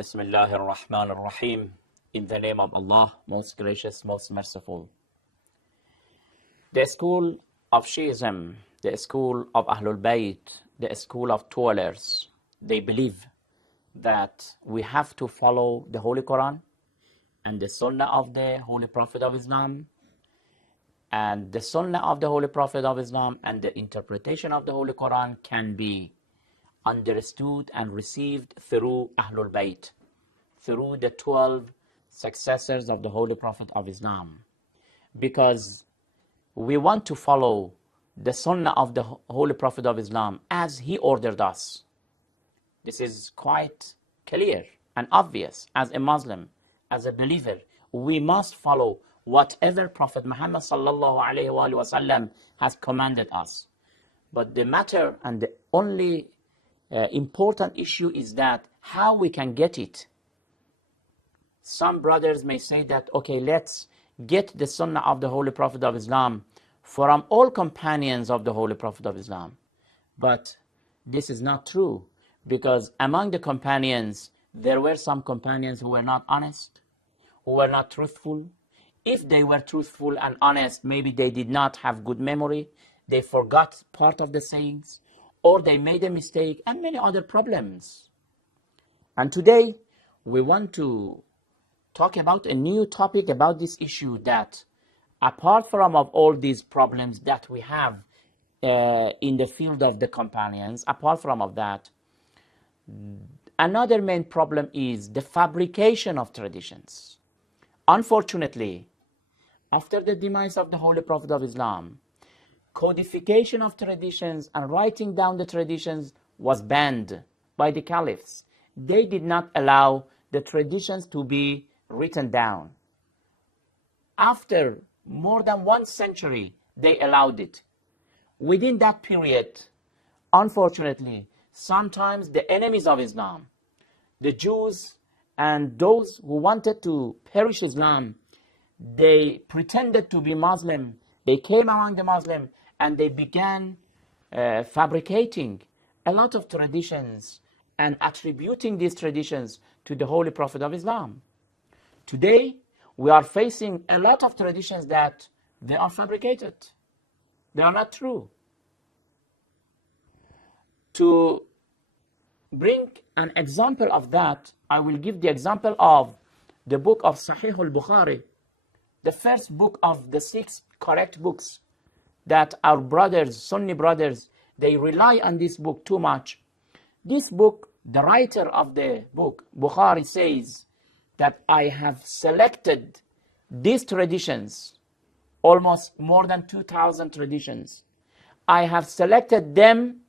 Bismillah ar-Rahman ar-Rahim. In the name of Allah, most gracious, most merciful. The school of Shiism, the school of Ahlul Bayt, the school of toilers, they believe that we have to follow the Holy Quran and the Sunnah of the Holy Prophet of Islam, and the Sunnah of the Holy Prophet of Islam and the interpretation of the Holy Quran can be understood and received through Ahlul Bayt, through the 12 successors of the Holy Prophet of Islam. Because we want to follow the Sunnah of the Holy Prophet of Islam as he ordered us. This is quite clear and obvious. As a Muslim, as a believer, we must follow whatever Prophet Muhammad sallallahu alaihi wasallam has commanded us. But the matter and the only important issue is that how we can get it. Some brothers may say that, okay, let's get the Sunnah of the Holy Prophet of Islam from all companions of the Holy Prophet of Islam. But this is not true, because among the companions, there were some companions who were not honest, who were not truthful. If they were truthful and honest, maybe they did not have good memory, they forgot part of the sayings, or they made a mistake, and many other problems. And today, we want to talk about a new topic about this issue, that apart from of all these problems that we have in the field of the companions, apart from of that, another main problem is the fabrication of traditions. Unfortunately, after the demise of the Holy Prophet of Islam, codification of traditions and writing down the traditions was banned by the caliphs. They did not allow the traditions to be written down. After more than 1 century, they allowed it. Within that period, unfortunately, sometimes the enemies of Islam, the Jews and those who wanted to perish Islam, they pretended to be Muslim. They came among the Muslim and they began fabricating a lot of traditions and attributing these traditions to the Holy Prophet of Islam. Today, we are facing a lot of traditions that they are fabricated. They are not true. To bring an example of that, I will give the example of the book of Sahih al-Bukhari, the first book of the 6 correct books that our brothers, Sunni brothers, they rely on this book too much. This book, the writer of the book, Bukhari, says that I have selected these traditions, almost more than 2,000 traditions. I have selected them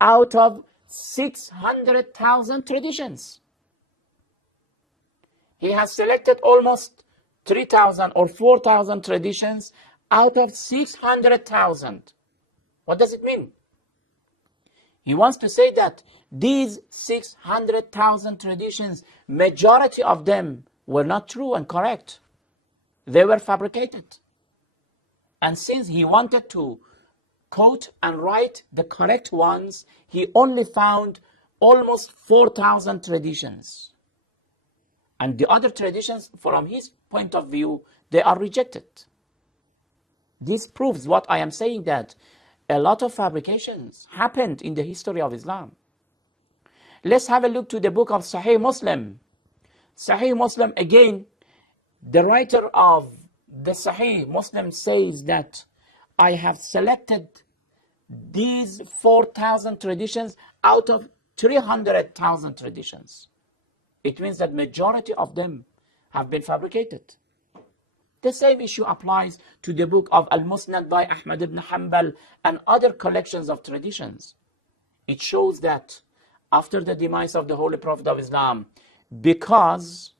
out of 600,000 traditions. He has selected almost 3,000 or 4,000 traditions out of 600,000. What does it mean? He wants to say that these 600,000 traditions, majority of them were not true and correct. They were fabricated. And since he wanted to quote and write the correct ones, he only found almost 4,000 traditions. And the other traditions, from his point of view, they are rejected. This proves what I am saying, that a lot of fabrications happened in the history of Islam. Let's have a look to the book of Sahih Muslim. Sahih Muslim, again, the writer of the Sahih Muslim says that I have selected these 4,000 traditions out of 300,000 traditions. It means that majority of them have been fabricated. The same issue applies to the book of Al-Musnad by Ahmad ibn Hanbal and other collections of traditions. It shows that after the demise of the Holy Prophet of Islam, because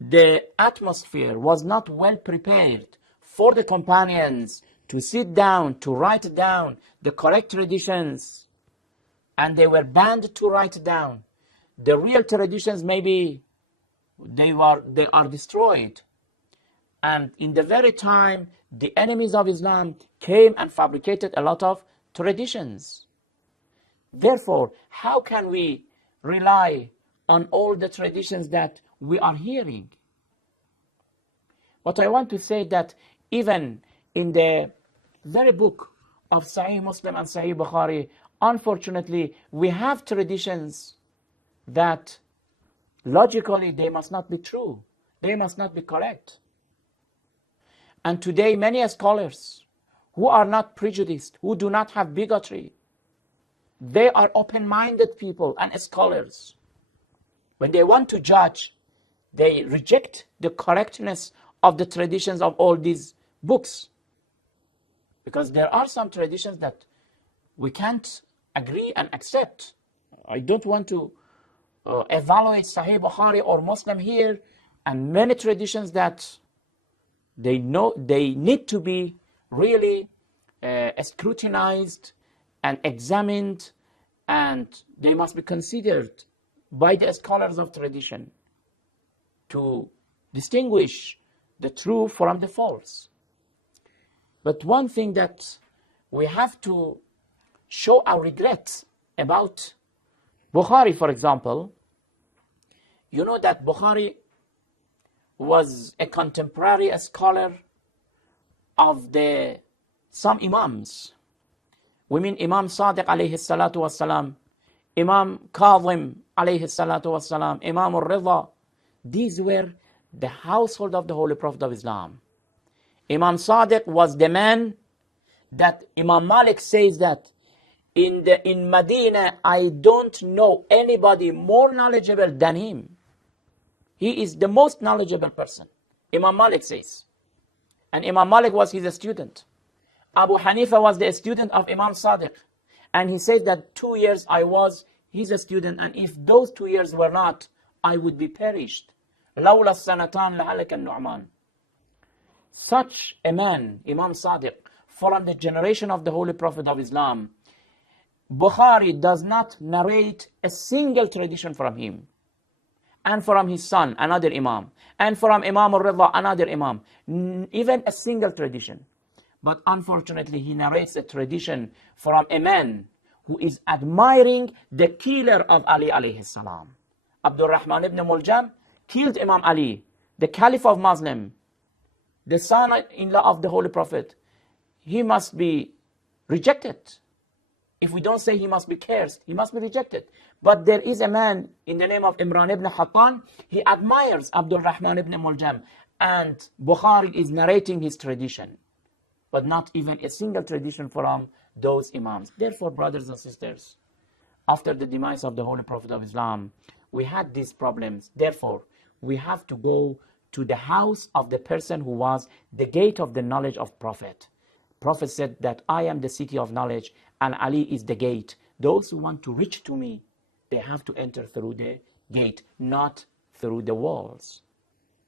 the atmosphere was not well prepared for the companions to sit down, to write down the correct traditions, and they were banned to write down. The real traditions, maybe they are destroyed. And in the very time, the enemies of Islam came and fabricated a lot of traditions. Therefore, how can we rely on all the traditions that we are hearing. But I want to say that even in the very book of Sahih Muslim and Sahih Bukhari, unfortunately, we have traditions that logically they must not be true. They must not be correct. And today, many scholars who are not prejudiced, who do not have bigotry, they are open-minded people and scholars. When they want to judge, they reject the correctness of the traditions of all these books. Because there are some traditions that we can't agree and accept. I don't want to evaluate Sahih Bukhari or Muslim here, and many traditions that they know they need to be really scrutinized and examined, and they must be considered by the scholars of tradition to distinguish the true from the false. But one thing that we have to show our regret about Bukhari, for example, you know that Bukhari was a contemporary scholar of some Imams. We mean Imam Sadiq alayhi salatu wassalam, Imam Kazim alayhi salatu wassalam, Imam al-Rida. These were the household of the Holy Prophet of Islam. Imam Sadiq was the man that Imam Malik says that in Medina, I don't know anybody more knowledgeable than him. He is the most knowledgeable person, Imam Malik says. And Imam Malik was his student. Abu Hanifa was the student of Imam Sadiq. And he said that 2 years I was his student, and if those 2 years were not, I would be perished. لولا السنتان لهلك النعمان. Such a man, Imam Sadiq, from the generation of the Holy Prophet of Islam, Bukhari does not narrate a single tradition from him. And from his son, another Imam. And from Imam al-Rida, another Imam. Even a single tradition. But unfortunately, he narrates a tradition from a man who is admiring the killer of Ali alayhi salam. Abdul Rahman ibn Muljam killed Imam Ali, the Caliph of Muslim, the son-in-law of the Holy Prophet. He must be rejected. If we don't say he must be cursed, he must be rejected. But there is a man in the name of Imran ibn Hattan. He admires Abdul Rahman ibn Muljam. And Bukhari is narrating his tradition. But not even a single tradition from those Imams. Therefore, brothers and sisters, after the demise of the Holy Prophet of Islam, we had these problems. Therefore, we have to go to the house of the person who was the gate of the knowledge of Prophet. Prophet said that I am the city of knowledge and Ali is the gate. Those who want to reach to me, they have to enter through the gate, not through the walls.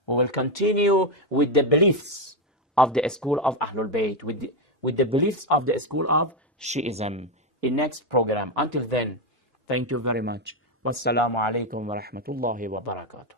We will continue with the beliefs of the school of Ahlul Bayt, with the beliefs of the school of Shi'ism in next program. Until then, thank you very much. Wassalamu alaikum wa rahmatullahi wa barakatuh.